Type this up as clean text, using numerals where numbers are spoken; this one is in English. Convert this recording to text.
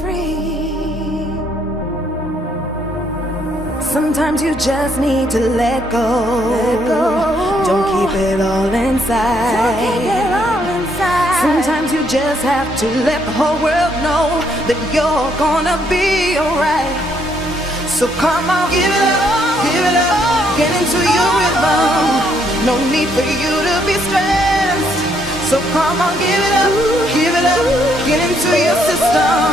free. Sometimes you just need to let go. Don't keep it all inside. Sometimes you just have to let the whole world know that you're gonna be alright. So come on, give it up, get into your rhythm. No need for you to be stressed. So come on, give it up, get into your system.